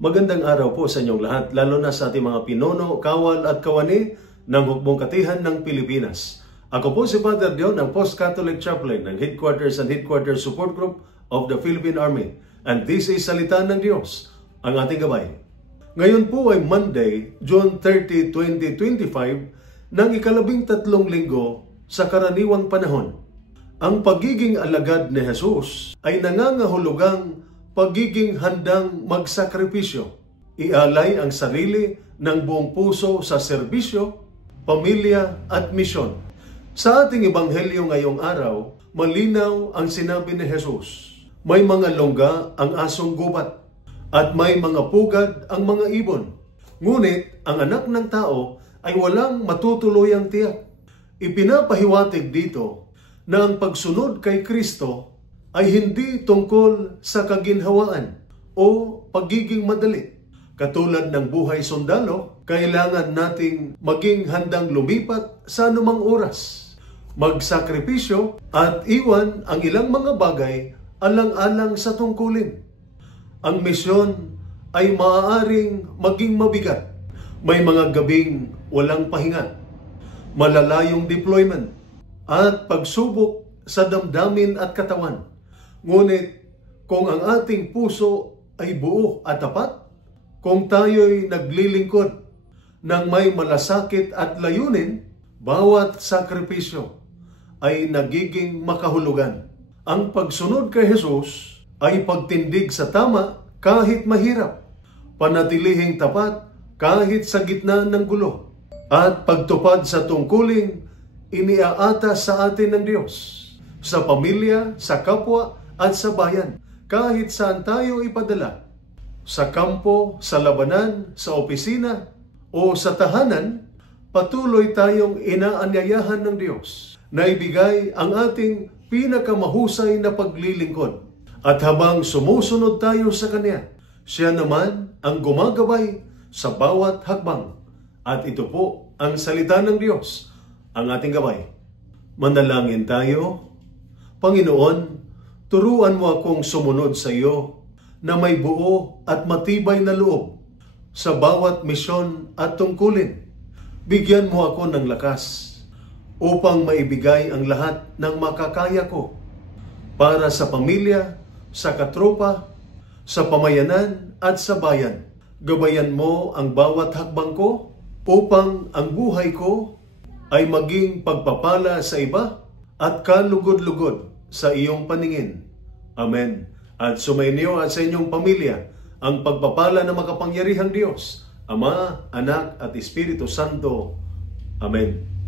Magandang araw po sa inyong lahat, lalo na sa ating mga pinuno, kawal at kawani ng Hukbong Katihan ng Pilipinas. Ako po si Father Dion, ang Post-Catholic Chaplain ng Headquarters and Headquarters Support Group of the Philippine Army. And this is Salita ng Diyos, ang ating gabay. Ngayon po ay Monday, June 30, 2025, ng ika-13 linggo sa karaniwang panahon. Ang pagiging alagad ni Jesus ay nangangahulugang pagiging handang magsakripisyo, ialay ang sarili ng buong puso sa serbisyo, pamilya at misyon. Sa ating ebanghelyo ngayong araw, malinaw ang sinabi ni Jesus. May mga longga ang asong gubat at may mga pugad ang mga ibon. Ngunit ang anak ng tao ay walang matutuluyang tiyak. Ipinapahiwatig dito na ang pagsunod kay Kristo ay hindi tungkol sa kaginhawaan o pagiging madali. Katulad ng buhay sundalo, kailangan nating maging handang lumipat sa anumang oras, magsakripisyo at iwan ang ilang mga bagay alang-alang sa tungkulin. Ang misyon ay maaaring maging mabigat. May mga gabing walang pahinga, malalayong deployment at pagsubok sa damdamin at katawan. Ngunit kung ang ating puso ay buo at tapat, kung tayo'y naglilingkod ng may malasakit at layunin, bawat sakripisyo ay nagiging makahulugan. Ang pagsunod kay Jesus ay pagtindig sa tama kahit mahirap, panatilihing tapat kahit sa gitna ng gulo, at pagtupad sa tungkuling iniaatas sa atin ng Diyos, sa pamilya, sa kapwa, at sa bayan, kahit saan tayo ipadala, sa kampo, sa labanan, sa opisina, o sa tahanan, patuloy tayong inaanyayahan ng Diyos na ibigay ang ating pinakamahusay na paglilingkod. At habang sumusunod tayo sa Kanya, Siya naman ang gumagabay sa bawat hakbang. At ito po ang salita ng Diyos, ang ating gabay. Manalangin tayo. Panginoon, turuan mo akong sumunod sa iyo na may buo at matibay na loob sa bawat misyon at tungkulin. Bigyan mo ako ng lakas upang maibigay ang lahat ng makakaya ko para sa pamilya, sa katropa, sa pamayanan at sa bayan. Gabayan mo ang bawat hakbang ko upang ang buhay ko ay maging pagpapala sa iba at kalugod-lugod sa iyong paningin. Amen. At sumainyo at sa inyong pamilya ang pagpapala ng makapangyarihang Diyos, Ama, Anak at Espiritu Santo. Amen.